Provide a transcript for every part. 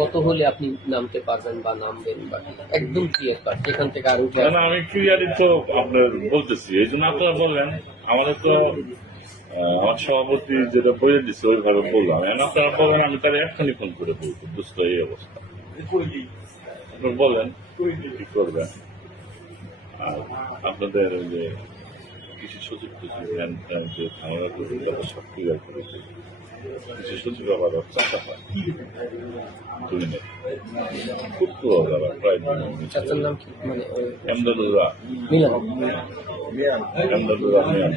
কত হলে আপনি নামতে পারবেন বা নামবেন বা একদম ক্লিয়ার কাট যেখান থেকে আর উঠে না, আমি ক্লিয়ারলি তো আপনার বলতেছি, এই জন্য আপনারা বললেন আমাদের তো আমার সভাপতি যেটা বলে দিচ্ছে ওইভাবে বললাম, এখন আপনারা বলেন আমি তার এক্ষুনি ফোন করে বলবো বুঝতো এই অবস্থা। আপনার বলেন কি করবেন। আর আপনাদের ওই যে কৃষি সচিব যে ঝামেলা করবে তাদের সব ক্লিয়ার করেছে। কৃষি সচিব আবার চাচা হয় 2 মিনিট খুব পুরো যারা প্রায় চাচার নাম কি মানে এমদাদুল্লাহ মিলন এমদাদুল্লাহ মিয়ান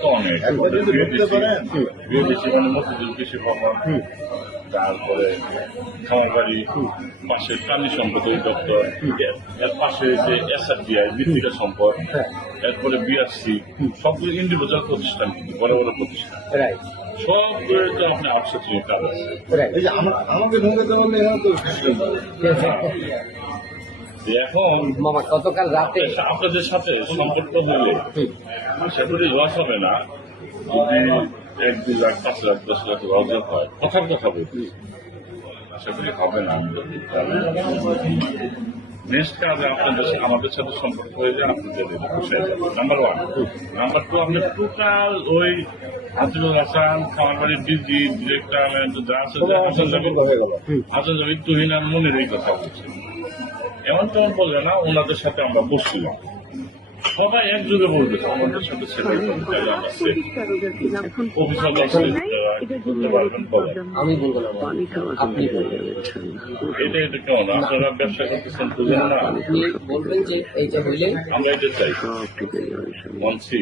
তো অনেক বিএডিসি মানে মফিজুল কৃষি ভবন, তারপরে খামারবাড়ি, পাশে প্রাণী সম্পদ অধিদপ্তর, এর পাশে যে এসআরবিআই মৃত্তিকা সম্পদ, এরপরে বিআরসি, সবগুলো ইন্ডিভিজুয়াল প্রতিষ্ঠান কিন্তু বড় বড় প্রতিষ্ঠান, সবগুলোতে আপনি 800 টির কাজ আছে। এখন মামা গতকাল রাতে আপনাদের সাথে সম্পর্ক হলে সেগুলি লস হবে না যদি 1-2 লাখ 5 লাখ 10 লাখ অর্জন হয়, কথার কথা বলছি, সেগুলি হবে না। নেক্সট কাজে আপনাদের আমাদের সাথে সম্পর্ক হয়ে যায়, আপনাদের পোষায় যাবে। নাম্বার 1। নাম্বার 2, আপনি টোটাল ওই আজিজুল হাসান খামারবাড়ির ডিজি ডিরেক্টর যা আছে হাসান জামিল তুহিন আর মনির এই কথা বলছে। এমন তেমন বলবে না, ওনাদের সাথে আমরা বসছিলাম, সবাই একযোগে বলবে আমাদের সাথে আমি বলবো না, আপনি এটা কেমন আপনারা ব্যবসা করতেছেন বুঝেন না, আপনি বলবেন যে এইটা হইলে আমরা এটা চাই মানছি।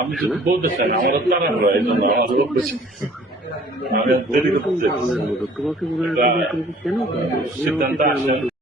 আপনি যদি বলতে চান আমাদের তারা এই জন্য আমাদের বলতেছি আমি দেরি করতে সিদ্ধান্ত আসেন।